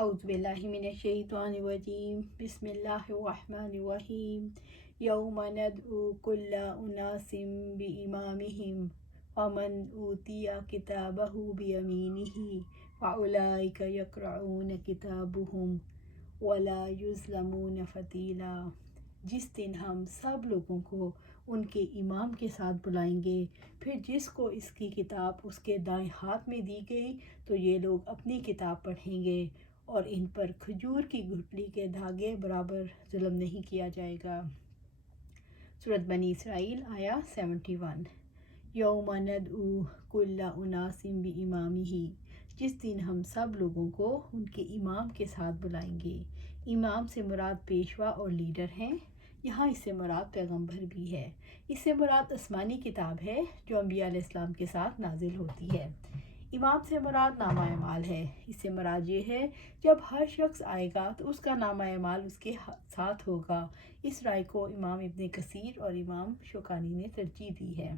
اعوذ باللہ من الشیطان الرجیم بسم اللہ الرحمن الرحیم یوم ندعو کل اناس بإمامہم ومن اوتی کتابہ بیمینہ فاولئک یقرؤون کتابہم ولا یظلمون فتیلا۔ جس دن ہم سب لوگوں کو ان کے امام کے ساتھ بلائیں گے، پھر جس کو اس کی کتاب اس کے دائیں ہاتھ میں دی گئی تو یہ لوگ اپنی کتاب پڑھیں گے اور ان پر کھجور کی گٹھلی کے دھاگے برابر ظلم نہیں کیا جائے گا۔ سورۃ بنی اسرائیل آیا 71۔ یوم ندعو کل اناس بإمامہ، جس دن ہم سب لوگوں کو ان کے امام کے ساتھ بلائیں گے۔ امام سے مراد پیشوا اور لیڈر ہیں، یہاں اس سے مراد پیغمبر بھی ہے۔ اس سے مراد آسمانی کتاب ہے جو انبیاء علیہ السلام کے ساتھ نازل ہوتی ہے۔ امام سے مراد نامہ اعمال ہے۔ اس سے مراد یہ ہے جب ہر شخص آئے گا تو اس کا نامہ اعمال اس کے ساتھ ہوگا۔ اس رائے کو امام ابن کثیر اور امام شوکانی نے ترجیح دی ہے۔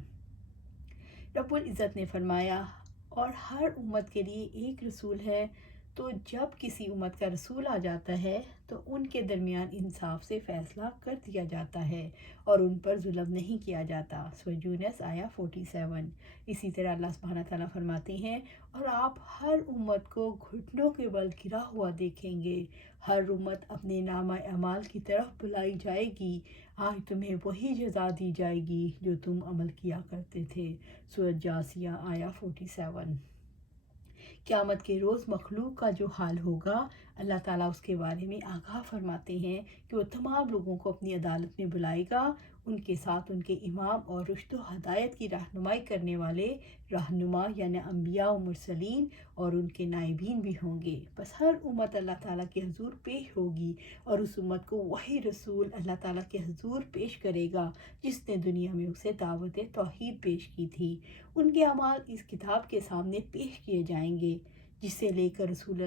رب العزت نے فرمایا، اور ہر امت کے لیے ایک رسول ہے، تو جب کسی امت کا رسول آ جاتا ہے تو ان کے درمیان انصاف سے فیصلہ کر دیا جاتا ہے اور ان پر ظلم نہیں کیا جاتا۔ سورۃ یونس آیا 47۔ اسی طرح اللہ سبحانہ تعالیٰ فرماتے ہیں، اور آپ ہر امت کو گھٹنوں کے بل گرا ہوا دیکھیں گے، ہر امت اپنے نامہ اعمال کی طرف بلائی جائے گی، آج تمہیں وہی جزا دی جائے گی جو تم عمل کیا کرتے تھے۔ سورۃ جاثیہ آیا 47۔ قیامت کے روز مخلوق کا جو حال ہوگا، اللہ تعالیٰ اس کے بارے میں آگاہ فرماتے ہیں کہ وہ تمام لوگوں کو اپنی عدالت میں بلائے گا، ان کے ساتھ ان کے امام اور رشد و ہدایت کی رہنمائی کرنے والے رہنما یعنی انبیاء و مرسلین اور ان کے نائبین بھی ہوں گے۔ بس ہر امت اللہ تعالیٰ کے حضور پیش ہوگی اور اس امت کو وہی رسول اللہ تعالیٰ کے حضور پیش کرے گا جس نے دنیا میں اسے دعوت توحید پیش کی تھی۔ ان کے اعمال اس کتاب کے سامنے پیش کیے جائیں گے جسے لے کر رسول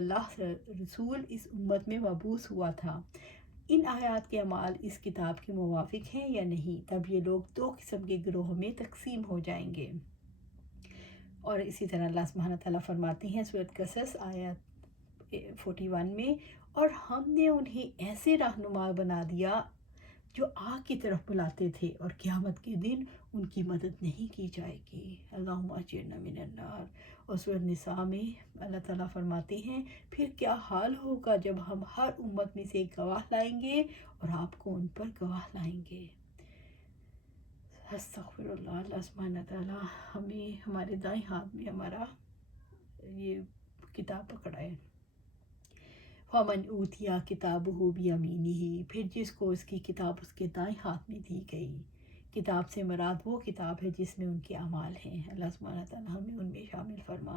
اس امت میں مبعوث ہوا تھا۔ ان آیات کے اعمال اس کتاب کے موافق ہیں یا نہیں، تب یہ لوگ دو قسم کے گروہوں میں تقسیم ہو جائیں گے۔ اور اسی طرح اللہ سبحانہ تعالیٰ فرماتے ہیں سورۃ قصص آیت 41 میں، اور ہم نے انہیں ایسے رہنما بنا دیا جو آگ کی طرف بلاتے تھے، اور قیامت کے دن ان کی مدد نہیں کی جائے گی۔ اللہم اجرنا من النار۔ اور سورۃ نساء میں اللہ تعالیٰ فرماتے ہیں، پھر کیا حال ہوگا جب ہم ہر امت میں سے ایک گواہ لائیں گے اور آپ کو ان پر گواہ لائیں گے۔ استغفر اللہ۔ اللہ سبحانہ تعالیٰ ہمیں ہمارے دائیں ہاتھ میں ہمارا یہ کتاب پکڑائے۔ فَمَنْ أُوتِیَ کِتَابَهُ بِیَمِینِهِ، پھر جس کو اس کی کتاب اس کے دائیں ہاتھ میں دی گئی۔ کتاب سے مراد وہ کتاب ہے جس میں ان کے اعمال ہیں۔ اللہ سبحانہ تعالیٰ ہمیں ان میں شامل فرما۔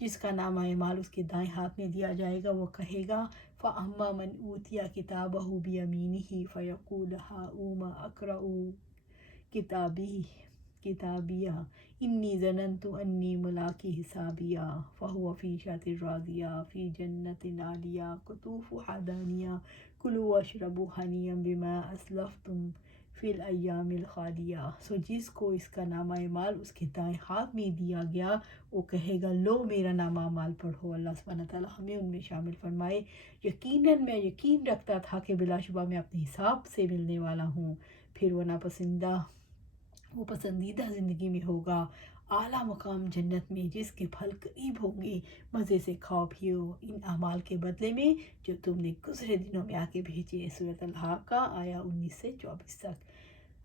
جس کا نامہ اعمال اس کے دائیں ہاتھ میں دیا جائے گا وہ کہے گا، فَأَمَّا مَنْ أُوتِیَ کِتَابَهُ بِیَمِینِهِ فَیَقُولُ هَاؤُمُ اقْرَءُوا کتابیہ انی ظننت انی ملاق حسابیہ فہو فی عیشۃ راضیہ فی جنۃ عالیہ قطوفہا دانیہ کلوا واشربوا ہنیئا بما اسلفتم فی الایام الخالیہ۔ سو جس کو اس کا نامہ اعمال اس کے دائیں ہاتھ میں دیا گیا وہ کہے گا، لو میرا نامہ اعمال پڑھو۔ اللہ سبحانہ تعالیٰ ہمیں ان میں شامل فرمائے۔ یقیناً میں یقین رکھتا تھا کہ بلا شبہ میں اپنے حساب سے ملنے والا ہوں۔ پھر وہ پسندیدہ زندگی میں ہوگا، اعلیٰ مقام جنت میں جس کے پھل قریب ہوں گے، مزے سے کھاؤ پیو ان اعمال کے بدلے میں جو تم نے گزرے دنوں میں آگے بھیجے۔ سورۃ الحاقہ آیا 19 سے 24 تک۔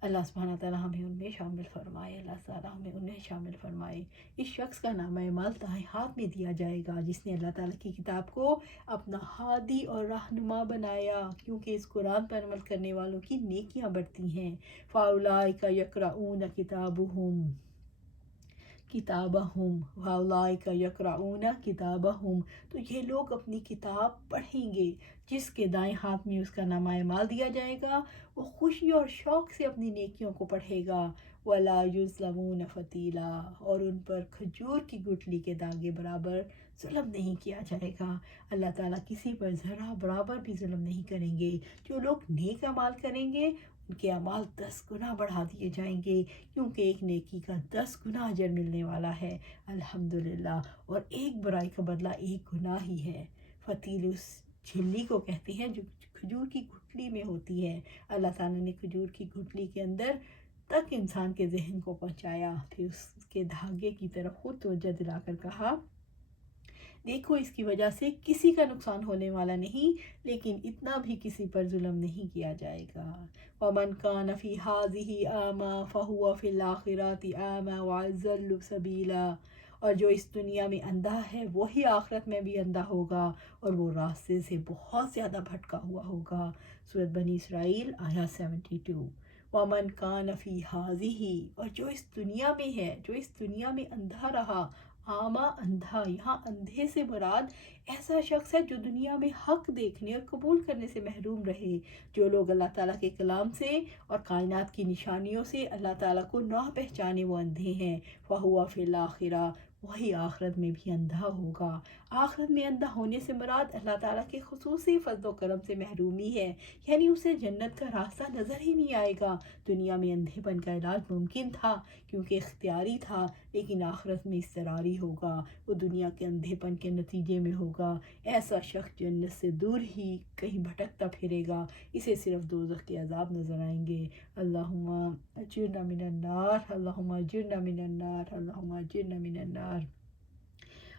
اللہ سبحانہ تعالیٰ ہمیں ان میں شامل فرمائے۔ اللہ تعالیٰ ہمیں ان میں شامل فرمائے۔ اس شخص کا نامہ اعمال دائیں ہاتھ میں دیا جائے گا جس نے اللہ تعالیٰ کی کتاب کو اپنا ہادی اور رہنما بنایا، کیونکہ اس قرآن پر عمل کرنے والوں کی نیکیاں بڑھتی ہیں۔ فَأُولَئِکَ یَقْرَؤُونَ کتابہم، تو یہ لوگ اپنی کتاب پڑھیں گے۔ جس کے دائیں ہاتھ میں اس کا نامہ اعمال دیا جائے گا وہ خوشی اور شوق سے اپنی نیکیوں کو پڑھے گا۔ وَلَا يُظْلَمُونَ فَتِیلًا، اور ان پر کھجور کی گٹھلی کے داغے برابر ظلم نہیں کیا جائے گا۔ اللہ تعالیٰ کسی پر ذرہ برابر بھی ظلم نہیں کریں گے۔ جو لوگ نیک اعمال کریں گے ان کے اعمال 10 گنا بڑھا دیے جائیں گے، کیونکہ ایک نیکی کا 10 گنا اجر ملنے والا ہے، الحمدللہ، اور ایک برائی کا بدلہ 1 گناہ ہی ہے۔ فتیل اس جھلی کو کہتے ہیں جو کھجور کی گٹھلی میں ہوتی ہے۔ اللہ تعالیٰ نے کھجور کی گٹھلی کے اندر تک انسان کے ذہن کو پہنچایا، پھر اس کے دھاگے کی طرف خود توجہ دلا کر کہا دیکھو اس کی وجہ سے کسی کا نقصان ہونے والا نہیں، لیکن اتنا بھی کسی پر ظلم نہیں کیا جائے گا۔ وَمَنْ كَانَ فِي هَٰذِهِ أَعْمَىٰ فَهُوَ فِي الْآخِرَةِ أَعْمَىٰ وَأَضَلُّ سَبِيلًا، اور جو اس دنیا میں اندھا ہے وہی آخرت میں بھی اندھا ہوگا اور وہ راستے سے بہت زیادہ بھٹکا ہوا ہوگا۔ سورۃ بنی اسرائیل آیت 72۔ وَمَنْ كَانَ فِي هَٰذِهِ، اور جو اس دنیا میں ہے، جو اس دنیا میں اندھا رہا، عامہ اندھا، یہاں اندھے سے مراد ایسا شخص ہے جو دنیا میں حق دیکھنے اور قبول کرنے سے محروم رہے۔ جو لوگ اللہ تعالیٰ کے کلام سے اور کائنات کی نشانیوں سے اللہ تعالیٰ کو نہ پہچانے وہ اندھے ہیں، فَهُوَ فِي الْآخِرَةِ، وہی آخرت میں بھی اندھا ہوگا۔ آخرت میں اندھا ہونے سے مراد اللہ تعالیٰ کے خصوصی فضل و کرم سے محرومی ہے، یعنی اسے جنت کا راستہ نظر ہی نہیں آئے گا۔ دنیا میں اندھے پن کا علاج ممکن تھا کیونکہ اختیاری تھا، لیکن آخرت میں اضطراری ہوگا، وہ دنیا کے اندھے پن کے نتیجے میں ہوگا۔ ایسا شخص جنت سے دور ہی کہیں بھٹکتا پھرے گا، اسے صرف دوزخ کے عذاب نظر آئیں گے۔ اللہم اجرنا من النار، اللہم اجرنا من النار، اللہم اجرنا من النار۔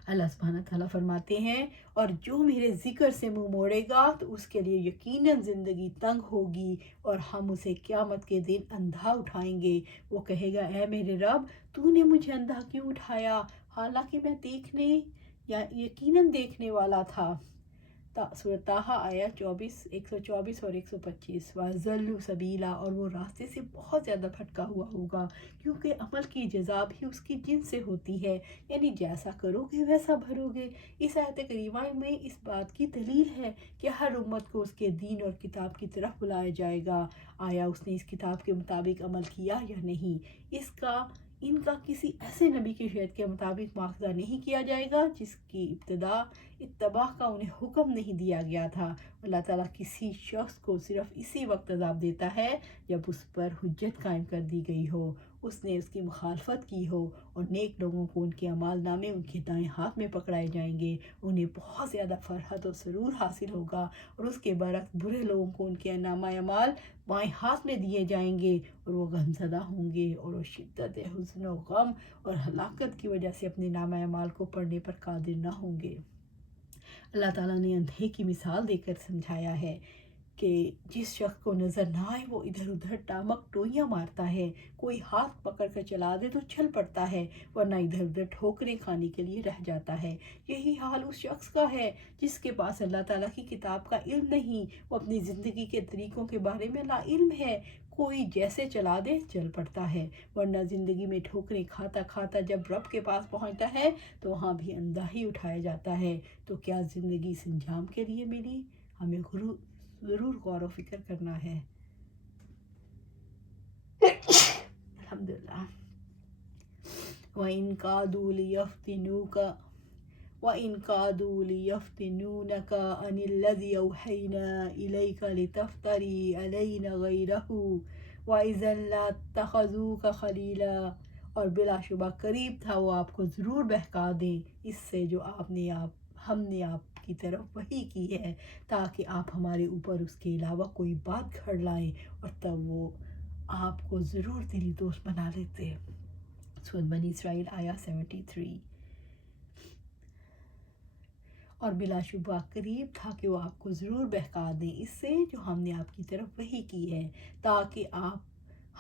اللہ سبحانہ تعالیٰ فرماتے ہیں اور جو میرے ذکر سے منہ موڑے گا تو اس کے لیے یقیناً زندگی تنگ ہوگی اور ہم اسے قیامت کے دن اندھا اٹھائیں گے۔ وہ کہے گا اے میرے رب تو نے مجھے اندھا کیوں اٹھایا حالانکہ میں دیکھنے یا یقیناً دیکھنے والا تھا۔ سورۃ طٰہٰ آیت 124 اور 125۔ وَأَضَلُّ سَبِيلًا، اور وہ راستے سے بہت زیادہ بھٹکا ہوا ہوگا، کیونکہ عمل کی جزا بھی اس کی جنس سے ہوتی ہے، یعنی جیسا کرو گے ویسا بھرو گے۔ اس آیت کریمہ میں اس بات کی دلیل ہے کہ ہر امت کو اس کے دین اور کتاب کی طرف بلایا جائے گا۔ آیا اس نے اس کتاب کے مطابق عمل کیا یا نہیں؟ ان کا کسی ایسے نبی کی شریعت کے مطابق مواخذہ نہیں کیا جائے گا جس کی اتباع کا انہیں حکم نہیں دیا گیا تھا۔ اللہ تعالیٰ کسی شخص کو صرف اسی وقت عذاب دیتا ہے جب اس پر حجت قائم کر دی گئی ہو، اس نے اس کی مخالفت کی ہو، اور نیک لوگوں کو ان کے اعمال نامے ان کے دائیں ہاتھ میں پکڑائے جائیں گے، انہیں بہت زیادہ فرحت اور سرور حاصل ہوگا، اور اس کے برعکس برے لوگوں کو ان کے نامہ اعمال بائیں ہاتھ میں دیے جائیں گے اور وہ غمزدہ ہوں گے، اور وہ شدت حزن و غم اور ہلاکت کی وجہ سے اپنے نامہ اعمال کو پڑھنے پر قادر نہ ہوں گے۔ اللہ تعالیٰ نے اندھے کی مثال دے کر سمجھایا ہے کہ جس شخص کو نظر نہ آئے وہ ادھر ادھر ٹامک ٹوئیاں مارتا ہے، کوئی ہاتھ پکڑ کر چلا دے تو چل پڑتا ہے، ورنہ ادھر ادھر ٹھوکریں کھانے کے لیے رہ جاتا ہے۔ یہی حال اس شخص کا ہے جس کے پاس اللہ تعالیٰ کی کتاب کا علم نہیں، وہ اپنی زندگی کے طریقوں کے بارے میں لا علم ہے، کوئی جیسے چلا دے چل پڑتا ہے، ورنہ زندگی میں ٹھوکریں کھاتا کھاتا جب رب کے پاس پہنچتا ہے تو وہاں بھی اندھا ہی اٹھایا جاتا ہے۔ تو کیا زندگی اس انجام کے لیے ملی؟ ہمیں ضرور غور و فکر کرنا ہے۔ الحمدللہ۔ وَإِن كَادُوا لِيَفْتِنُونَكَ عَنِ الَّذِي أَوْحَيْنَا إِلَيْكَ لِتَفْتَرِي عَلَيْنَا غَيْرَهُ وَإِذًا لَاتَّخَذُوكَ خَلِيلًا، اور بلا شبہ قریب تھا وہ آپ کو ضرور بہکا دیں اس سے جو ہم نے آپ کی طرف وحی کی ہے، تاکہ آپ ہمارے اوپر اس کے علاوہ کوئی بات گھڑ لائیں، اور تب وہ آپ کو ضرور دلی دوست بنا لیتے۔ سورۃ بنی اسرائیل آیت 73۔ اور بلا شبہ قریب تھا کہ وہ آپ کو ضرور بہکا دیں اس سے جو ہم نے آپ کی طرف وحی کی ہے، تاکہ آپ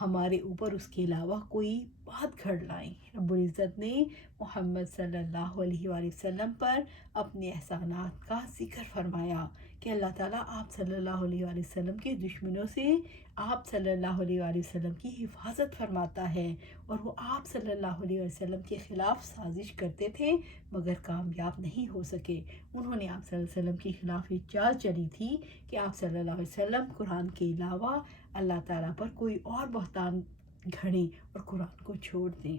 ہمارے اوپر اس کے علاوہ کوئی بات گھڑ لائیں۔ رب العزت نے محمد صلی اللہ علیہ وآلہ وسلم پر اپنے احسانات کا ذکر فرمایا کہ اللہ تعالیٰ آپ صلی اللہ علیہ وآلہ وسلم کے دشمنوں سے آپ صلی اللہ علیہ وآلہ وسلم کی حفاظت فرماتا ہے، اور وہ آپ صلی اللہ علیہ وسلم کے خلاف سازش کرتے تھے مگر کامیاب نہیں ہو سکے۔ انہوں نے آپ صلی اللہ علیہ وسلم کے خلاف یہ چال چلی تھی کہ آپ صلی اللہ علیہ وسلم قرآن کے علاوہ اللہ تعالیٰ پر کوئی اور بہتان گھڑیں اور قرآن کو چھوڑ دیں۔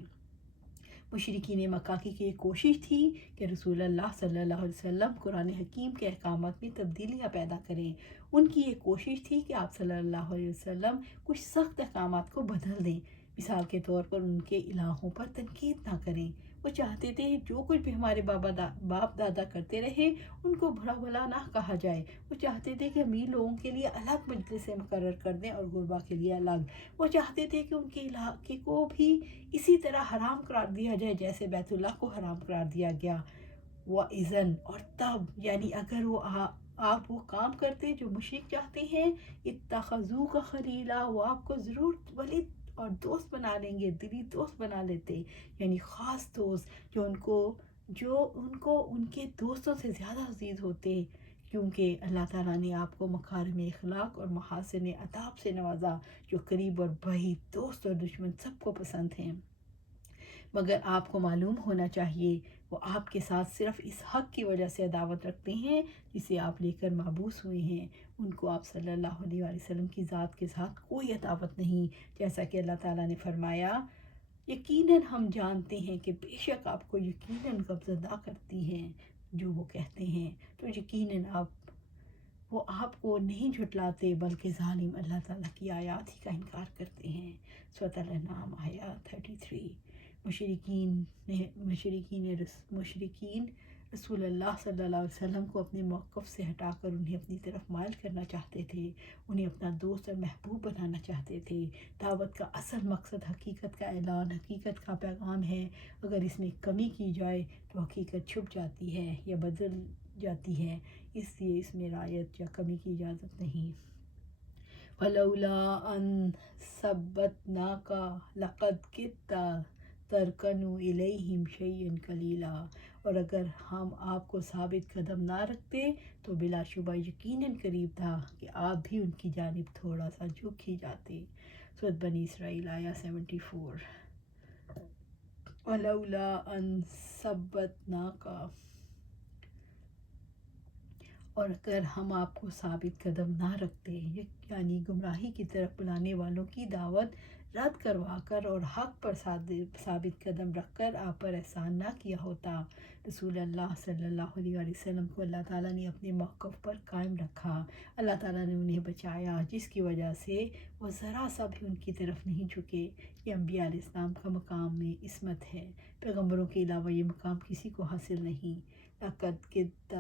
مشرکین مکہ کی یہ کوشش تھی کہ رسول اللہ صلی اللہ علیہ وسلم قرآن حکیم کے احکامات میں تبدیلیاں پیدا کریں۔ ان کی یہ کوشش تھی کہ آپ صلی اللہ علیہ وسلم کچھ سخت احکامات کو بدل دیں، مثال کے طور پر ان کے الہوں پر تنقید نہ کریں۔ وہ چاہتے تھے جو کچھ بھی ہمارے باپ دادا کرتے رہے ان کو برا بھلا نہ کہا جائے۔ وہ چاہتے تھے کہ امیر لوگوں کے لیے الگ مجلسیں مقرر کر دیں اور غربا کے لیے الگ۔ وہ چاہتے تھے کہ ان کے علاقے کو بھی اسی طرح حرام قرار دیا جائے جیسے بیت اللہ کو حرام قرار دیا گیا۔ وَإِذَن اور تب یعنی اگر وہ آپ وہ کام کرتے جو مشرک چاہتے ہیں، اتخذوک خلیلا، وہ آپ کو ضرور ولی اور دوست بنا لیں گے، دلی دوست بنا لیتے، یعنی خاص دوست جو ان کو ان کے دوستوں سے زیادہ عزیز ہوتے، کیونکہ اللہ تعالیٰ نے آپ کو مکارم اخلاق اور محاسن اداب سے نوازا جو قریب اور بعید، دوست اور دشمن سب کو پسند ہیں۔ مگر آپ کو معلوم ہونا چاہیے وہ آپ کے ساتھ صرف اس حق کی وجہ سے عداوت رکھتے ہیں جسے آپ لے کر محبوس ہوئے ہیں۔ ان کو آپ صلی اللہ علیہ وسلم کی ذات کے ساتھ کوئی عداوت نہیں، جیسا کہ اللہ تعالیٰ نے فرمایا یقیناً ہم جانتے ہیں کہ بے شک آپ کو یقیناً قبضہ کرتی ہیں جو وہ کہتے ہیں، تو یقیناً وہ آپ کو نہیں جھٹلاتے بلکہ ظالم اللہ تعالیٰ کی آیات ہی کا انکار کرتے ہیں۔ سورۃ الانعام آیات 33۔ مشرکین رسول اللہ صلی اللہ علیہ وسلم کو اپنے موقف سے ہٹا کر انہیں اپنی طرف مائل کرنا چاہتے تھے، انہیں اپنا دوست اور محبوب بنانا چاہتے تھے۔ دعوت کا اصل مقصد حقیقت کا اعلان، حقیقت کا پیغام ہے۔ اگر اس میں کمی کی جائے تو حقیقت چھپ جاتی ہے یا بدل جاتی ہے، اس لیے اس میں رعایت یا کمی کی اجازت نہیں۔ فَلَوْلَا أَن ثَبَّتْنَاكَ لَقَدْ كِدتَّ تَرْكَنُ إِلَيْهِمْ شَيْئًا قَلِيلًا، اور اگر ہم آپ کو ثابت قدم نہ رکھتے تو بلا شبہ یقیناً قریب تھا کہ آپ بھی ان کی جانب تھوڑا سا جھک ہی جاتے۔ سورۃ بنی اسرائیل آیا 74۔ وَلَوْلَا أَن ثَبَّتْنَاكَ، اور اگر ہم آپ کو ثابت قدم نہ رکھتے، یعنی گمراہی کی طرف بلانے والوں کی دعوت رد کروا کر اور حق پر ثابت قدم رکھ کر آپ پر احسان نہ کیا ہوتا۔ رسول اللہ صلی اللہ علیہ وسلم کو اللہ تعالیٰ نے اپنے موقف پر قائم رکھا، اللہ تعالیٰ نے انہیں بچایا، جس کی وجہ سے وہ ذرا سا بھی ان کی طرف نہیں جھکے۔ یہ انبیاء علیہ السلام کا مقام میں عصمت ہے، پیغمبروں کے علاوہ یہ مقام کسی کو حاصل نہیں۔ لَقَدْ كِدتَّ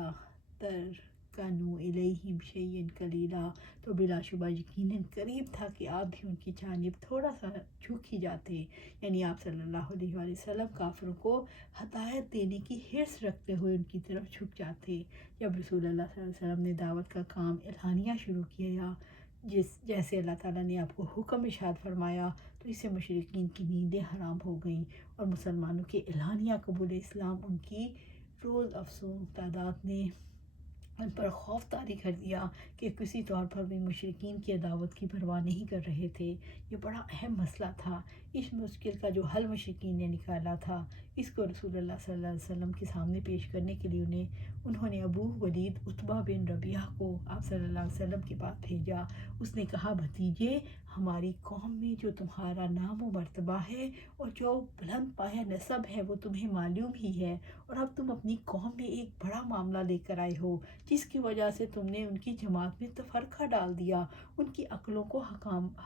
تَرْكَنُ إِلَيْهِمْ شَيْئًا قَلِيلًا، تو بلا شبہ یقیناً قریب تھا کہ آپ بھی ان کی جانب تھوڑا سا جھک ہی جاتے، یعنی آپ صلی اللہ علیہ وآلہ وسلم کافروں کو ہدایت دینے کی حرص رکھتے ہوئے ان کی طرف جھک جاتے۔ جب رسول اللہ صلی اللہ علیہ وسلم نے دعوت کا کام اعلانیہ شروع کیا، جیسے اللہ تعالیٰ نے آپ کو حکم ارشاد فرمایا، تو اس سے مشرکین کی نیندیں حرام ہو گئیں اور مسلمانوں کے اعلانیہ قبول اسلام ان کی روز افزوں تعداد نے ان پر خوف طاری کر دیا کہ کسی طور پر بھی مشرکین کی دعوت کی پرواہ نہیں کر رہے تھے۔ یہ بڑا اہم مسئلہ تھا۔ اس مشکل کا جو حل مشرکین نے نکالا تھا، اس کو رسول اللہ صلی اللہ علیہ وسلم کے سامنے پیش کرنے کے لیے انہوں نے ابو ولید عتبہ بن ربیعہ کو آپ صلی اللہ علیہ وسلم کے پاس بھیجا۔ اس نے کہا، بھتیجے، ہماری قوم میں جو تمہارا نام و مرتبہ ہے اور جو بلند پایہ نسب ہے وہ تمہیں معلوم ہی ہے، اور اب تم اپنی قوم میں ایک بڑا معاملہ لے کر آئے ہو جس کی وجہ سے تم نے ان کی جماعت میں تفرقہ ڈال دیا، ان کی عقلوں کو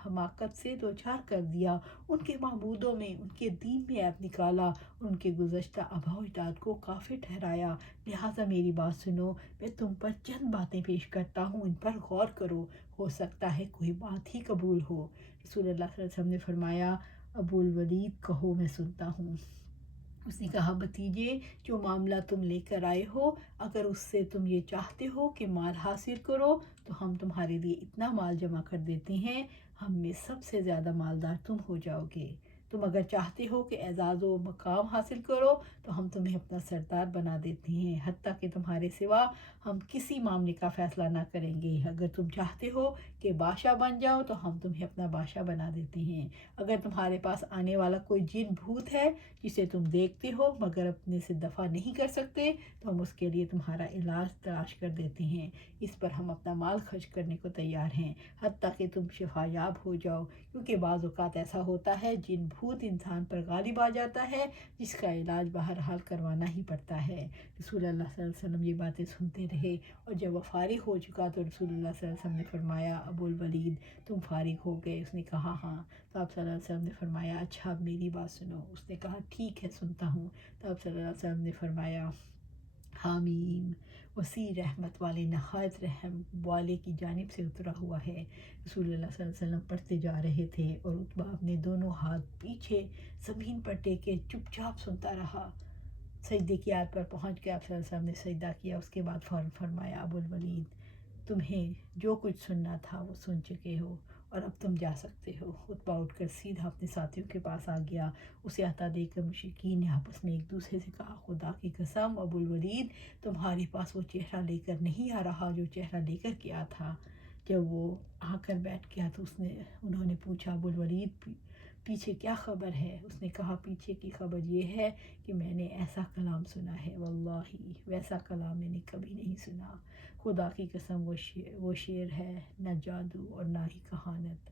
حماقت سے دوچار کر دیا، ان کے معبودوں میں، ان کے دین میں عیب نکالا اور ان کے گزشتہ آباء و اجداد کو کافر ٹھہرایا۔ لہٰذا میری بات سنو، میں تم پر چند باتیں پیش کرتا ہوں، ان پر غور کرو، ہو سکتا ہے کوئی بات ہی قبول ہو۔ رسول اللہ صلی اللہ علیہ وسلم نے فرمایا، ابو الولید کہو، میں سنتا ہوں۔ اس نے کہا، بھتیجے، جو معاملہ تم لے کر آئے ہو، اگر اس سے تم یہ چاہتے ہو کہ مال حاصل کرو تو ہم تمہارے لیے اتنا مال جمع کر دیتے ہیں، ہم میں سب سے زیادہ مالدار تم ہو جاؤ گے۔ تم اگر چاہتے ہو کہ اعزاز و مقام حاصل کرو تو ہم تمہیں اپنا سردار بنا دیتے ہیں، حتیٰ کہ تمہارے سوا ہم کسی معاملے کا فیصلہ نہ کریں گے۔ اگر تم چاہتے ہو کہ بادشاہ بن جاؤ تو ہم تمہیں اپنا بادشاہ بنا دیتے ہیں۔ اگر تمہارے پاس آنے والا کوئی جن بھوت ہے جسے تم دیکھتے ہو مگر اپنے سے دفع نہیں کر سکتے تو ہم اس کے لیے تمہارا علاج تلاش کر دیتے ہیں، اس پر ہم اپنا مال خرچ کرنے کو تیار ہیں، حتیٰ کہ تم شفا یاب ہو جاؤ، کیونکہ بعض اوقات ایسا ہوتا ہے جن بھوت انسان پر غالب آ جاتا ہے، جس کا علاج بہرحال کروانا ہی پڑتا ہے۔ رسول اللہ صلی اللہ علیہ وسلم یہ باتیں سنتے رہے، اور جب وہ فارغ ہو چکا تو رسول اللہ صلی اللہ علیہ وسلم نے فرمایا ابو الولید تم فارغ ہو گئے؟ اس نے کہا ہاں۔ تو آپ صلی اللہ علیہ وسلم نے فرمایا اچھا اب میری بات سنو۔ اس نے کہا ٹھیک ہے سنتا ہوں۔ تو آپ صلی اللہ علیہ وسلم نے فرمایا حامیم، وسیع رحمت والے نہایت رحم والے کی جانب سے اترا ہوا ہے۔ رسول اللہ صلی اللہ علیہ وسلم پڑھتے جا رہے تھے اور عتبہ اپنے دونوں ہاتھ پیچھے زمین پر ٹیکے چپ چاپ سنتا رہا۔ سجدے کی آیت پر پہنچ کے آپ صلی اللہ علیہ وسلم نے سجدہ کیا، اس کے بعد فوراً فرمایا ابو الولید تمہیں جو کچھ سننا تھا وہ سن چکے ہو، اور اب تم جا سکتے ہو۔ عتبہ اٹھ کر سیدھا اپنے ساتھیوں کے پاس آ گیا۔ اسے آتا دیکھ کر مشرکین نے آپس میں ایک دوسرے سے کہا خدا کی قسم ابو الولید تمہارے پاس وہ چہرہ لے کر نہیں آ رہا جو چہرہ لے کر کے آیا تھا۔ جب وہ آ کر بیٹھ گیا تو انہوں نے پوچھا ابو الولید پیچھے کیا خبر ہے؟ اس نے کہا پیچھے کی خبر یہ ہے کہ میں نے ایسا کلام سنا ہے، واللہ ویسا کلام میں نے کبھی نہیں سنا۔ خدا کی قسم وہ شعر ہے، نہ جادو اور نہ ہی کہانت۔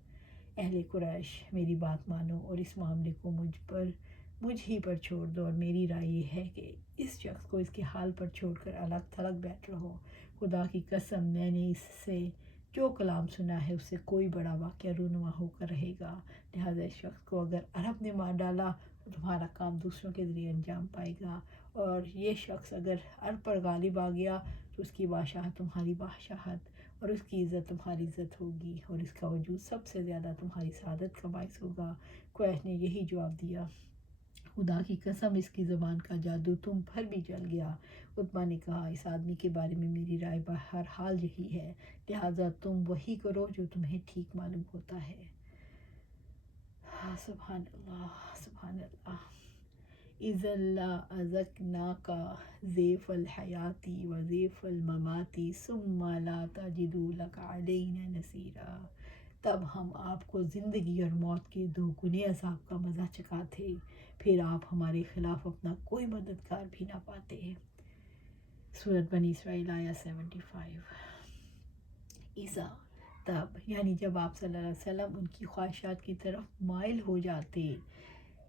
اہل قریش میری بات مانو اور اس معاملے کو مجھ ہی پر چھوڑ دو، اور میری رائے یہ ہے کہ اس شخص کو اس کے حال پر چھوڑ کر الگ تھلگ بیٹھ رہو۔ خدا کی قسم میں نے اس سے جو کلام سنا ہے اس سے کوئی بڑا واقعہ رونما ہو کر رہے گا، لہٰذا اس شخص کو اگر عرب نے مار ڈالا تو تمہارا کام دوسروں کے ذریعے انجام پائے گا، اور یہ شخص اگر عرب پر غالب آ گیا تو اس کی بادشاہت تمہاری بادشاہت اور اس کی عزت تمہاری عزت ہوگی، اور اس کا وجود سب سے زیادہ تمہاری سعادت کا باعث ہوگا۔ قریش نے یہی جواب دیا، خدا کی قسم اس کی زبان کا جادو تم پر بھی چل گیا۔ عتبہ نے کہا اس آدمی کے بارے میں میری رائے بہرحال یہی ہے، لہٰذا تم وہی کرو جو تمہیں ٹھیک معلوم ہوتا ہے۔ سبحان اللہ سبحان اللہ۔ اذا لأذقناک ضیف الحیات وضیف الممات ثم لا تجد لک علینا نصیرا۔ تب ہم آپ کو زندگی اور موت کے دو گنے عذاب کا مزہ چکھاتے، پھر آپ ہمارے خلاف اپنا کوئی مددگار بھی نہ پاتے۔ سورۃ بنی اسرائیل آیہ 75۔ اذا تب، یعنی جب آپ صلی اللہ علیہ وسلم ان کی خواہشات کی طرف مائل ہو جاتے،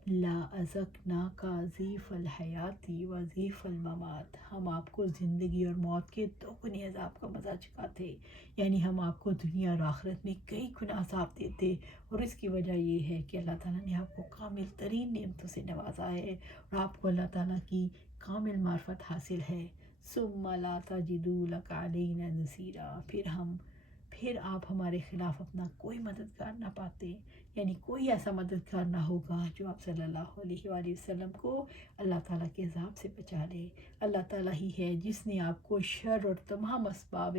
لأذقناک ضیف الحیات وضیف الممات، ہم آپ کو زندگی اور موت کے دوگنے عذاب کا مزہ چکھاتے، یعنی ہم آپ کو دنیا اور آخرت میں کئی گنا عذاب دیتے، اور اس کی وجہ یہ ہے کہ اللہ تعالیٰ نے آپ کو کامل ترین نعمتوں سے نوازا ہے، اور آپ کو اللہ تعالیٰ کی کامل معرفت حاصل ہے۔ ثم لا تجد لک علینا نصیرا، پھر آپ ہمارے خلاف اپنا کوئی مددگار نہ پاتے، یعنی کوئی ایسا مددگار نہ ہوگا جو آپ صلی اللہ علیہ وآلہ وسلم کو اللہ تعالیٰ کے عذاب سے بچا لے۔ اللہ تعالیٰ ہی ہے جس نے آپ کو شر اور تمام اسباب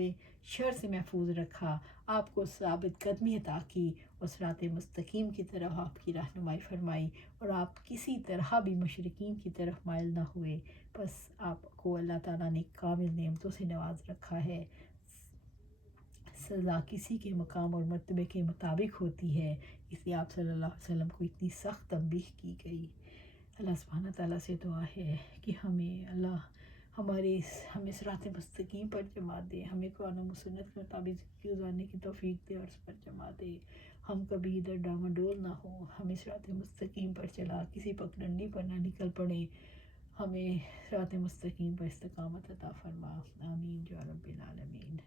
شر سے محفوظ رکھا، آپ کو ثابت قدمی عطا کی، اور صراط مستقیم کی طرف آپ کی رہنمائی فرمائی، اور آپ کسی طرح بھی مشرکین کی طرف مائل نہ ہوئے، بس آپ کو اللہ تعالیٰ نے کامل نعمتوں سے نواز رکھا ہے۔ سزا کسی کے مقام اور مرتبے کے مطابق ہوتی ہے، اس لیے آپ صلی اللہ علیہ وسلم کو اتنی سخت تنبیہ کی گئی۔ اللہ سبحانہ تعالیٰ سے دعا ہے کہ ہمیں صراط مستقیم پر جما دے، ہمیں قرآن و سنت کے مطابق زندگی گزارنے کی توفیق دے اور اس پر جما دے، ہم کبھی ادھر ڈاواڈول نہ ہوں، ہمیں صراط مستقیم پر چلا کسی پگڈنڈی پر نہ نکل پڑیں، ہمیں صراط مستقیم پر استقامت عطا فرما، آمین یا رب العالمین۔